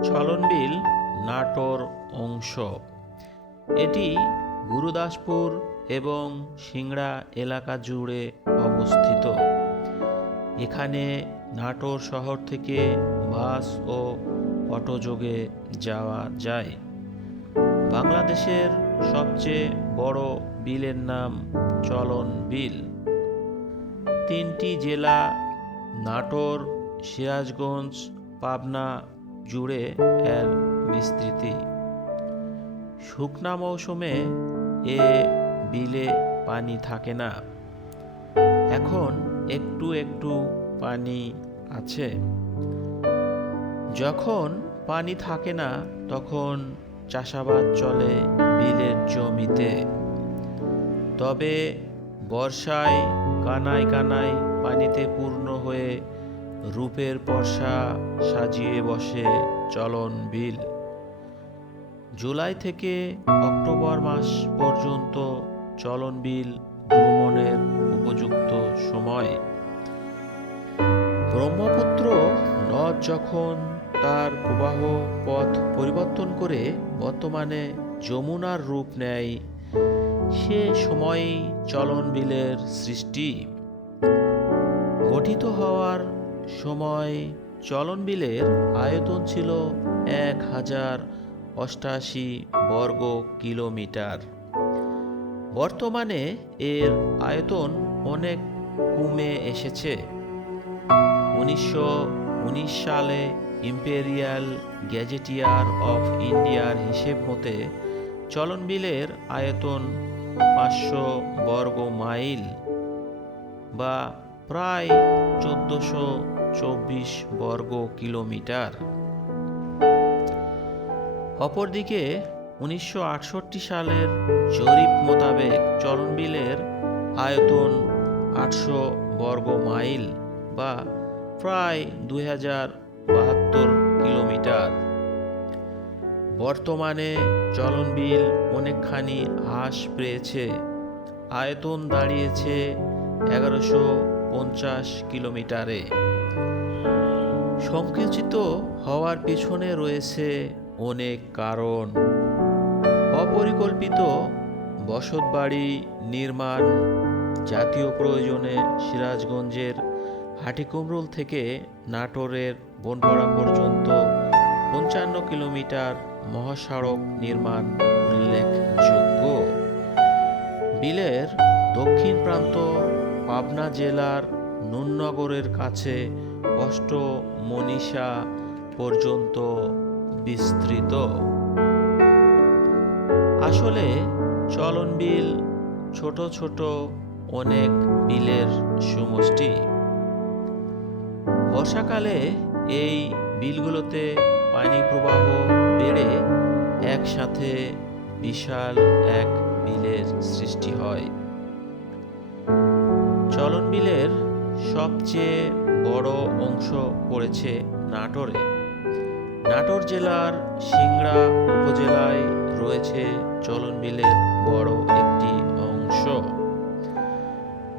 চলনবিল নাটোর অংশ। এটি গুরুদাসপুর এবং সিংড়া এলাকা জুড়ে অবস্থিত। এখানে নাটোর শহর থেকে বাস ও অটোযোগে যাওয়া যায়। বাংলাদেশের সবচেয়ে বড় বিলের নাম চলন বিল তিনটি জেলা নাটোর, সিরাজগঞ্জ, পাবনা জুড়ে এর বিস্তৃতি। শুকনা মৌসুমে এ বিলে পানি থাকে না। এখন একটু একটু পানি আছে। যখন পানি থাকে না, তখন চাষাবাদ চলে বিলের জমিতে। তবে বর্ষায় কানায় কানায় পানিতে পূর্ণ হয়ে রূপের পর্ষা সাজিয়ে বসে চলন বিল। জুলাই থেকে অক্টোবর মাস পর্যন্ত চলন বিল ভ্রমণের উপযুক্ত সময়। ব্রহ্মপুত্র নদ যখন তার প্রবাহ পথ পরিবর্তন করে বর্তমানে যমুনার রূপ নেয়, সে সময়েই চলন বিলের সৃষ্টি। গঠিত হওয়ার সময় চলন বিলের আয়তন ছিল এক হাজার অষ্টাশি বর্গ কিলোমিটার। বর্তমানে এর আয়তন অনেক কমে এসেছে। উনিশশো উনিশ সালে ইম্পেরিয়াল গ্যাজেটিয়ার অফ ইন্ডিয়ার হিসেব মতে চলনবিলের আয়তন পাঁচশো বর্গ মাইল বা প্রায় চোদ্দশো চব্বিশ বর্গ কিলোমিটার। অপরদিকে উনিশশো আটষট্টি সালের জরিপ মোতাবেক চলনবিলের আয়তন আটশো বর্গ মাইল বা প্রায় দুই হাজার বাহাত্তর কিলোমিটার। বর্তমানে চলনবিল অনেকখানি হ্রাস পেয়েছে। আয়তন দাঁড়িয়েছে এগারোশো পঞ্চাশ কিলোমিটারে। সংকুচিত হওয়ার পিছনে রয়েছে অনেক কারণ। অপরিকল্পিত বসতবাড়ি নির্মাণ, জাতীয় প্রয়োজনে সিরাজগঞ্জের হাটিকুমরুল থেকে নাটোরের বনপাড়া পর্যন্ত পঞ্চান্ন কিলোমিটার মহাসড়ক নির্মাণ উল্লেখযোগ্য। বিলের দক্ষিণ প্রান্ত পাবনা জেলার নুননগরের কাছে অষ্ট মনীষা পর্যন্ত বিস্তৃত। আসলে চলন বিল ছোট ছোট অনেক বিলের সমষ্টি। বর্ষাকালে এই বিলগুলোতে পানি প্রবাহ বেড়ে একসাথে বিশাল এক বিলের সৃষ্টি হয়। চলন বিলের সবচেয়ে বড় অংশ পড়েছে নাটোরে। নাটোর জেলার সিংড়া উপজেলায় রয়েছে চলন বিলের বড় একটি অংশ।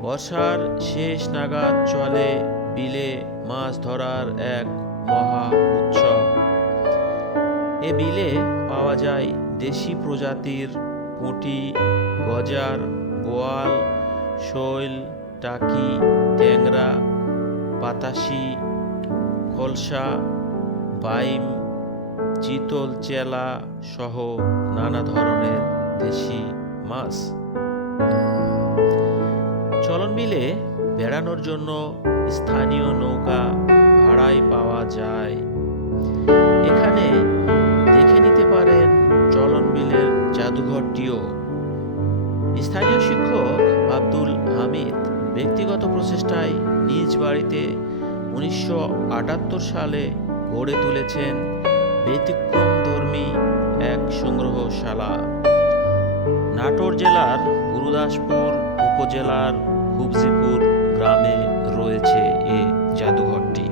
বর্ষার শেষ নাগাদ চলে বিলে মাছ ধরার এক মহা উৎসব। এ বিলে পাওয়া যায় দেশি প্রজাতির পুঁটি, গজার গোয়াল শৈল টাকি, ট্যাংরা, বাতাসি, খলসা, বাইম, চিতল চেলা সহ নানা ধরনের দেশি মাছ। চলন মিলে বেড়ানোর জন্য স্থানীয় নৌকা ভাড়ায় পাওয়া যায়। এখানে দেখে নিতে পারেন চলন বিলের জাদুঘরটিও। স্থানীয় শিক্ষক আব্দুল হামিদ ব্যক্তিগত প্রচেষ্টায় নিজ বাড়িতে উনিশশো আটাত্তর সালে গড়ে তুলেছেন ব্যতিক্রমধর্মী এক সংগ্রহশালা। নাটোর জেলার গুরুদাসপুর উপজেলার খুবজিপুর গ্রামে রয়েছে এ জাদুঘরটি।